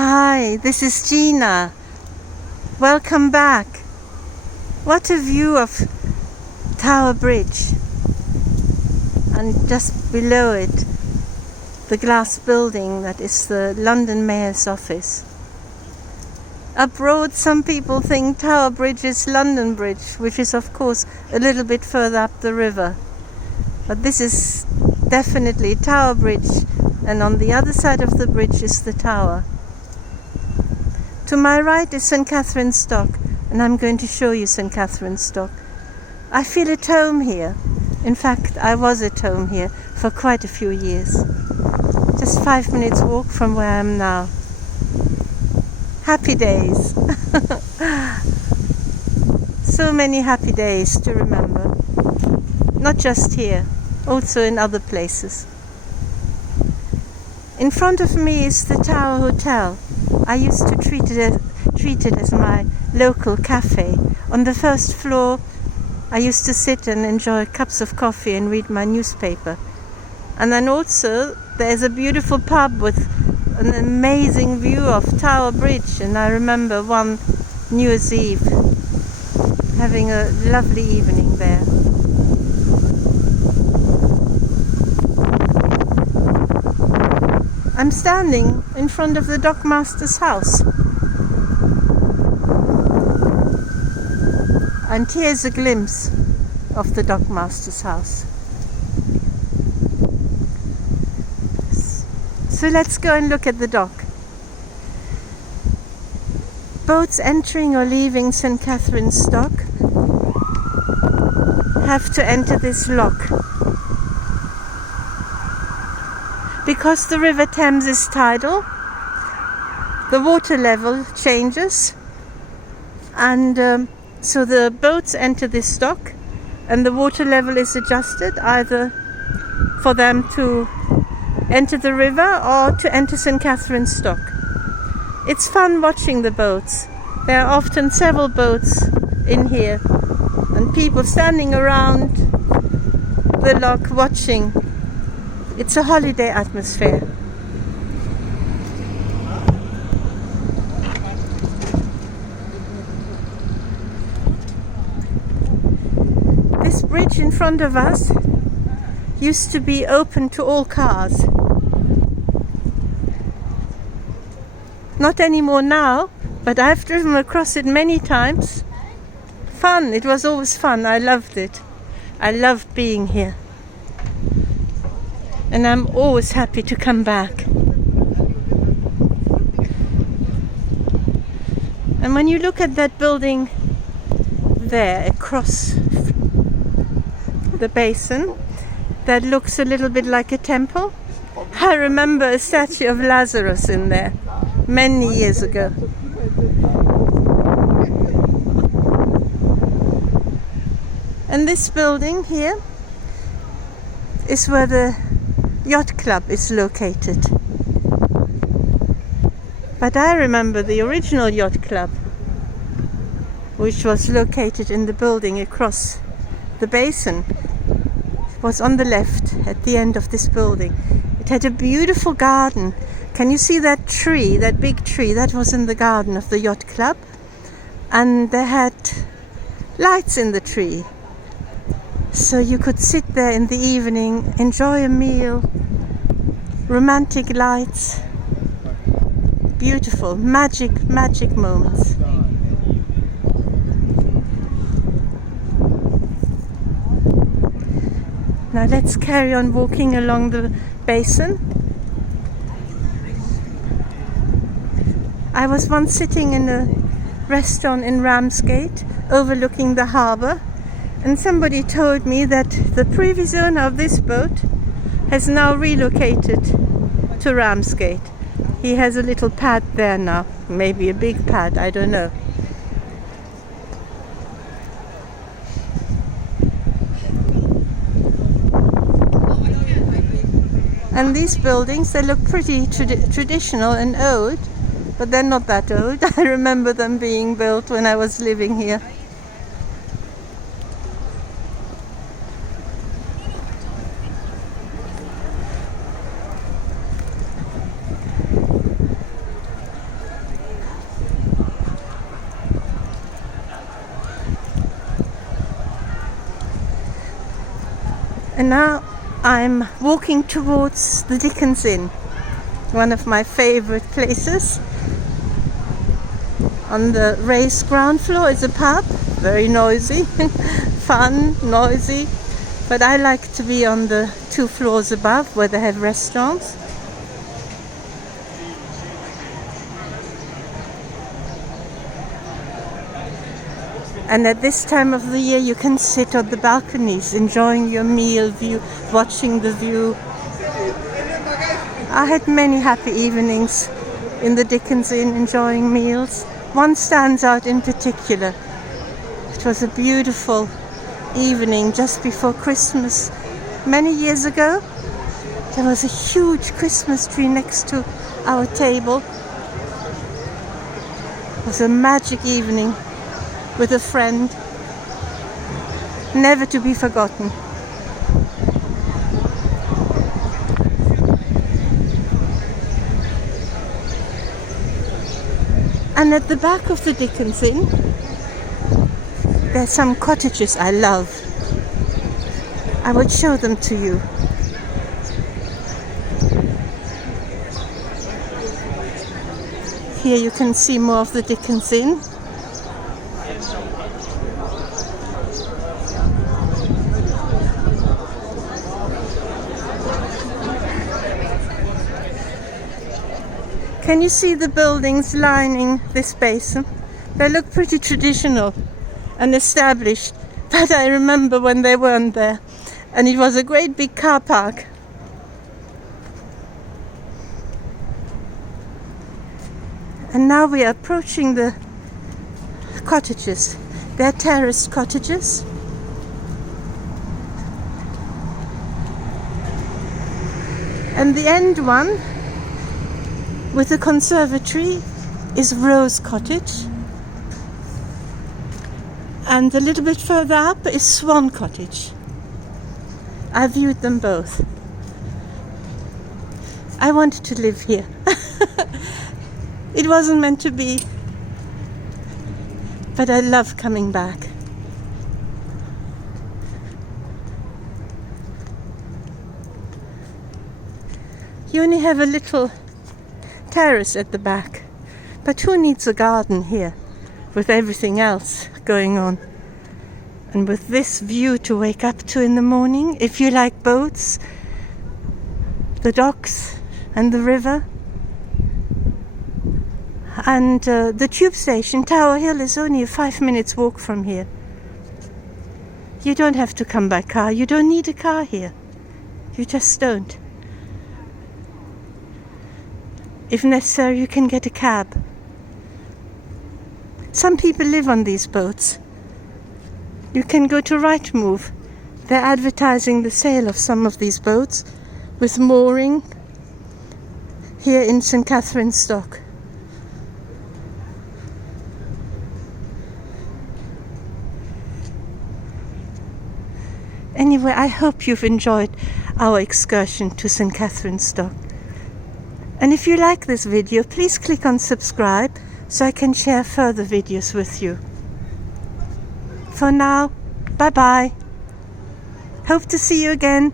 Hi, this is Gina. Welcome back. What a view of Tower Bridge, and just below it the glass building that is the London Mayor's office. Up road, some people think Tower Bridge is London Bridge, which is of course a little bit further up the river. But this is definitely Tower Bridge, and on the other side of the bridge is the tower. To my right is St. Katharine's Dock, and I'm going to show you St. Katharine's Dock. I feel at home here. In fact, I was at home here for quite a few years. Just 5 minutes walk from where I am now. Happy days. So many happy days to remember. Not just here, also in other places. In front of me is the Tower Hotel. I used to treat it as my local cafe. On the first floor, I used to sit and enjoy cups of coffee and read my newspaper. And then also, there's a beautiful pub with an amazing view of Tower Bridge. And I remember one New Year's Eve having a lovely evening there. I'm standing in front of the dockmaster's house. And here's a glimpse of the dockmaster's house. So let's go and look at the dock. Boats entering or leaving St. Katharine's Dock have to enter this lock. Because the River Thames is tidal, the water level changes, and so the boats enter this dock and the water level is adjusted either for them to enter the river or to enter St. Katharine's Dock. It's fun watching the boats. There are often several boats in here and people standing around the lock watching. It's a holiday atmosphere. This bridge in front of us used to be open to all cars. Not anymore now, but I've driven across it many times. Fun, it was always fun. I loved it. I loved being here. And I'm always happy to come back. And when you look at that building there across the basin, that looks a little bit like a temple. I remember a statue of Lazarus in there many years ago. And this building here is where the yacht club is located. But I remember the original yacht club, which was located in the building across the basin. It was on the left at the end of this building. It had a beautiful garden. Can you see that tree, that big tree? That was in the garden of the yacht club. And they had lights in the tree. So you could sit there in the evening, enjoy a meal, romantic lights, beautiful, magic moments. Now let's carry on walking along the basin. I was once sitting in a restaurant in Ramsgate overlooking the harbour, and somebody told me that the previous owner of this boat has now relocated to Ramsgate. He has a little pad there now, maybe a big pad, I don't know. And these buildings, they look pretty traditional and old, but they're not that old. I remember them being built when I was living here. And now I'm walking towards the Dickens Inn, one of my favorite places. On the raised ground floor is a pub, very noisy, fun, noisy, but I like to be on the 2 floors above where they have restaurants. And at this time of the year you can sit on the balconies enjoying your meal, watching the view. I had many happy evenings in the Dickens Inn enjoying meals. One stands out in particular. It was a beautiful evening just before Christmas. Many years ago, there was a huge Christmas tree next to our table. It was a magic evening with a friend, never to be forgotten. And at the back of the Dickens Inn, there's some cottages I love. I would show them to you. Here you can see more of the Dickens Inn. Can you see the buildings lining this basin? They look pretty traditional and established, but I remember when they weren't there, and it was a great big car park. And now we are approaching the cottages. They're terraced cottages. And the end one, with the conservatory, is Rose Cottage, and a little bit further up is Swan Cottage. I viewed them both. I wanted to live here. It wasn't meant to be, but I love coming back. You only have a little terrace at the back, but who needs a garden here with everything else going on? And with this view to wake up to in the morning, if you like boats, the docks and the river, and the tube station, Tower Hill, is only a 5 minutes walk from here. You don't have to come by car. You don't need a car here. You just don't. If necessary, you can get a cab. Some people live on these boats. You can go to Rightmove. They're advertising the sale of some of these boats with mooring here in St. Katharine's Dock. Anyway, I hope you've enjoyed our excursion to St. Katharine's Dock. And if you like this video, please click on subscribe so I can share further videos with you. For now, bye bye. Hope to see you again.